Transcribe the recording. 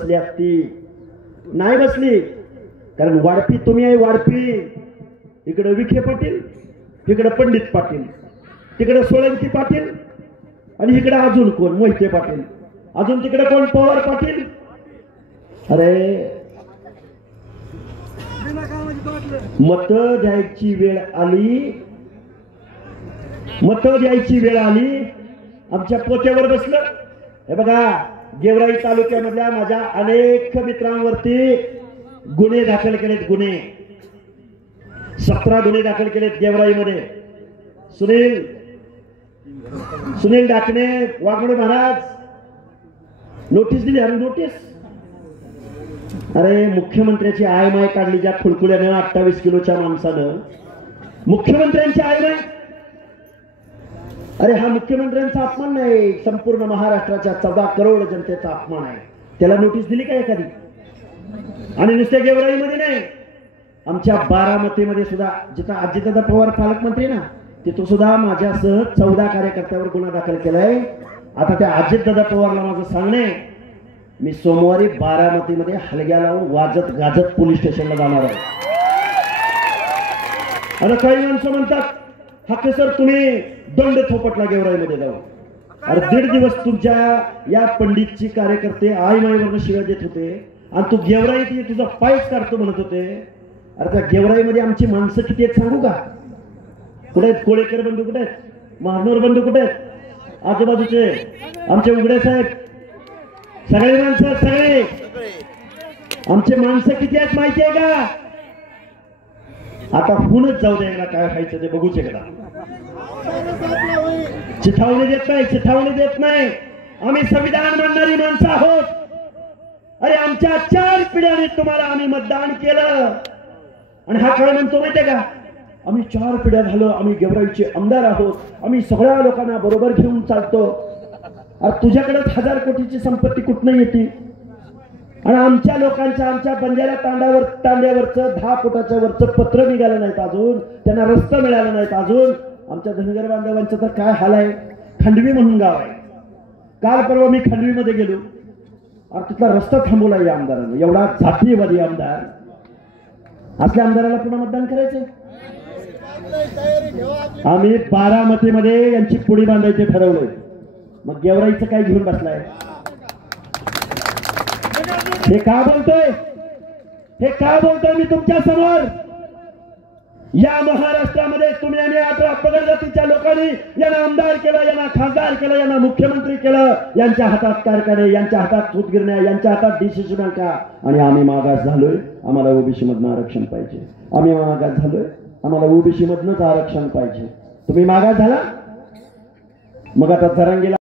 बसली असती, नाही बसली. कारण वाढपी तुम्ही आहे, वाढपी. इकडे विखे पाटील, इकडे पंडित पाटील, तिकडे सोळंकी पाटील, आणि इकडे अजून कोण, मोहिते पाटील, अजून तिकडे कोण, पवार पाटील. अरे मत द्यायची वेळ आली, मत द्यायची वेळ आली, आमच्या पोत्यावर बसलं. हे बघा, गेवराई तालुक्यामधल्या माझ्या अनेक मित्रांवरती गुन्हे दाखल केलेत. गुन्हे 17 गुन्हे दाखल केलेत गेवराईमध्ये. सुनील डाकणे, वाघमोडे महाराज नोटीस दिली. अरे नोटीस, अरे मुख्यमंत्र्याची आयमाय काढली ज्या खुळखुळ्यानं 28 किलोच्या माणसानं, मुख्यमंत्र्यांची आयमाय. अरे हा मुख्यमंत्र्यांचा अपमान नाही, संपूर्ण महाराष्ट्राच्या 14 करोड जनतेचा अपमान आहे. त्याला नोटीस दिली का एखादी? आणि नुसत्या गेवराईमध्ये नाही, आमच्या बारामतीमध्ये सुद्धा, जिथं अजितदादा पवार पालकमंत्री ना, तिथं सुद्धा माझ्यासह 14 कार्यकर्त्यावर गुन्हा दाखल केलाय. आता त्या अजितदादा पवारला माझं सांगणे, मी सोमवारी बारामतीमध्ये हलग्या लावून वाजत गाजत पोलीस स्टेशनला जाणार आहे. आणि काही माणसं म्हणतात, हाके सर तुम्ही दंड थोपटला गेवराईमध्ये जाऊन. अरे 1.5 दिवस तुमच्या या पंडितची कार्यकर्ते आईमाईवरनं शिव्या देत होते, आणि तू गेवराईत तुझा पायच काढतो म्हणत होते. अरे त्या गेवराईमध्ये आमची माणसं किती आहेत सांगू का? कुठे आहेत कोळेकर बंधू, कुठे आहेत महानोर बंधू, कुठे आहेत आजूबाजूचे आमचे उघडे साहेब, सगळे माणसं, सगळे आमचे माणसं किती आहेत माहिती आहे का? आता हुनच जाऊ दे, काय व्हायचं ते बघूच. एकदा चिथावणी देत नाही, चिथावणी देत नाही. आम्ही संविधान मानणारी माणसं आहोत. अरे आमच्या 4 पिढ्यांनी तुम्हाला आम्ही मतदान केलं, आणि हा काय म्हणतो माहितीये का? आम्ही 4 पिढ्या झालो, आम्ही गेवराईचे आमदार आहोत, आम्ही सगळ्या लोकांना बरोबर घेऊन चालतो. अरे तुझ्याकडे 1000 कोटीची संपत्ती कुठनं येते? आणि आमच्या लोकांच्या, आमच्या बंजारा तांड्यावरचं 10 फुटाच्या वरचं पत्र निघालं नाहीत अजून, त्यांना रस्ता मिळाला नाहीत अजून. आमच्या धनगर बांधवांचं तर काय हाल आहे. खंडवी म्हणून गाव आहे, काल परवा मी खंडवीमध्ये गेलो. अरे तिथला रस्ता थांबवला या आमदारानं. एवढा जातीयवादी आमदार, असल्या आमदाराला पुन्हा मतदान करायचंय? आम्ही बारामतीमध्ये यांची पुडी बांधायचे ठरवलंय. मग गेवराईचं काय घेऊन बसलाय? हे का बोलतोय, हे का बोलतोय मी तुमच्या समोर? या महाराष्ट्रामध्ये तुम्ही आणि आता पगड जातीच्या लोकांनी यांना आमदार केलं, यांना खासदार केलं, यांना मुख्यमंत्री केलं. यांच्या हातात कारखाने, यांच्या हातात सूतगिरण्या, यांच्या हातात डिसिजन बँका. आणि आम्ही मागास झालोय, आम्हाला ओबीसी मधनं आरक्षण पाहिजे. आम्ही मागास झालोय, आम्हाला ओबीसी मधनंच आरक्षण पाहिजे. तुम्ही मागास झाला, मग आता जरांगीला